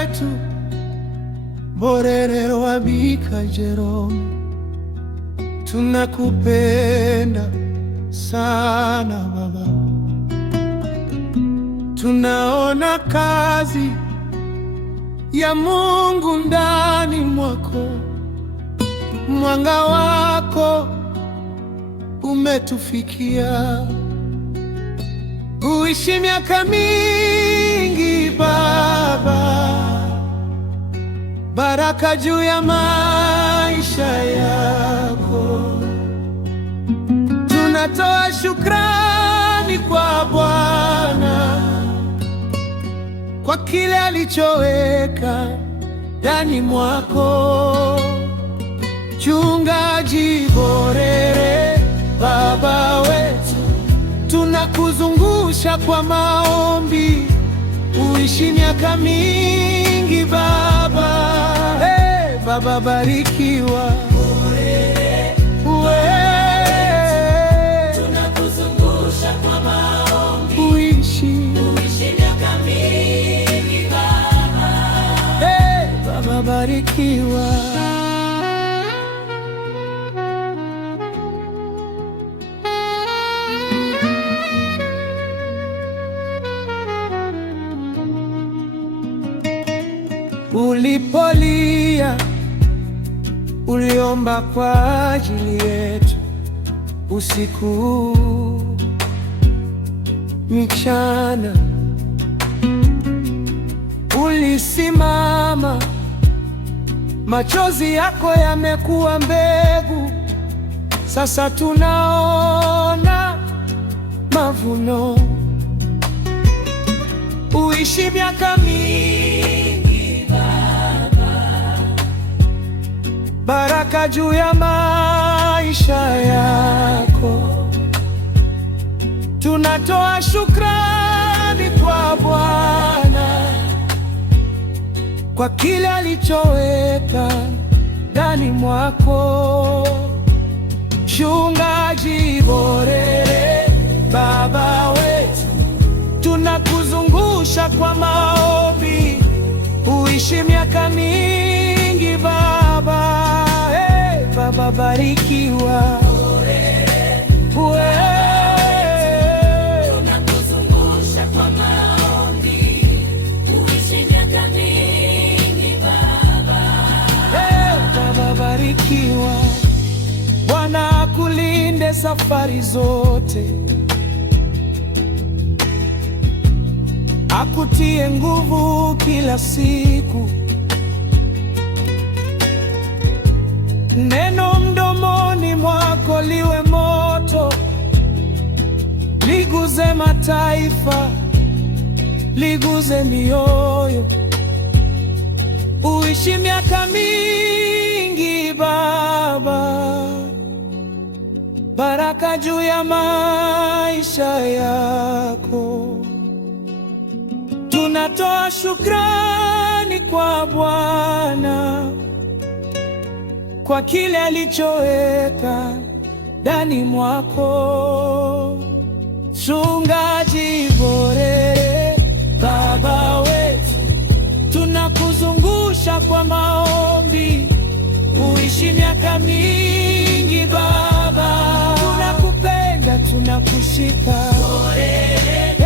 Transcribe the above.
wetu Mborere wa Bika Jerome, tunakupenda sana baba. Tunaona kazi ya Mungu ndani mwako, mwanga wako umetufikia. Uishi miaka mingi baba, baraka juu ya maisha yako. Tunatoa shukrani kwa Bwana kwa kile alichoweka ndani mwako. Mchungaji Mborere, baba wetu, tunakuzungusha kwa maombi. Uishi miaka mingi baba. Hey, baba barikiwa. Mborere, tunakuzungusha kwa maombi. Uishi miaka mingi baba. Hey, baba barikiwa. Ulipolia, uliomba kwa ajili yetu usiku mchana. Ulisimama, machozi yako yamekuwa mbegu. Sasa tunaona mavuno. Uishi miaka mingi baba, baraka juu ya maisha yako. Tunatoa shukrani kwa Bwana kwa kile alichoweka ndani mwako. Mchungaji Mborere, baba wetu, tunakuzungusha kwa maombi. Uishi miaka mingi baba. Hey, baba barikiwa. Tunakuzungusha kwa maombi. Uishi miaka mingi baba. Hey, baba barikiwa. Bwana akulinde safari zote, akutie nguvu kila siku. Neno mdomoni mwako liwe moto, liguze mataifa, liguze mioyo. Uishi miaka mingi baba, baraka juu ya maisha yako. Tunatoa shukrani kwa Bwana kwa kile alichoweka ndani mwako. Mchungaji Mborere, baba wetu, tunakuzungusha kwa maombi. Uishi miaka mingi baba. Tunakupenda, tunakushika Mborere.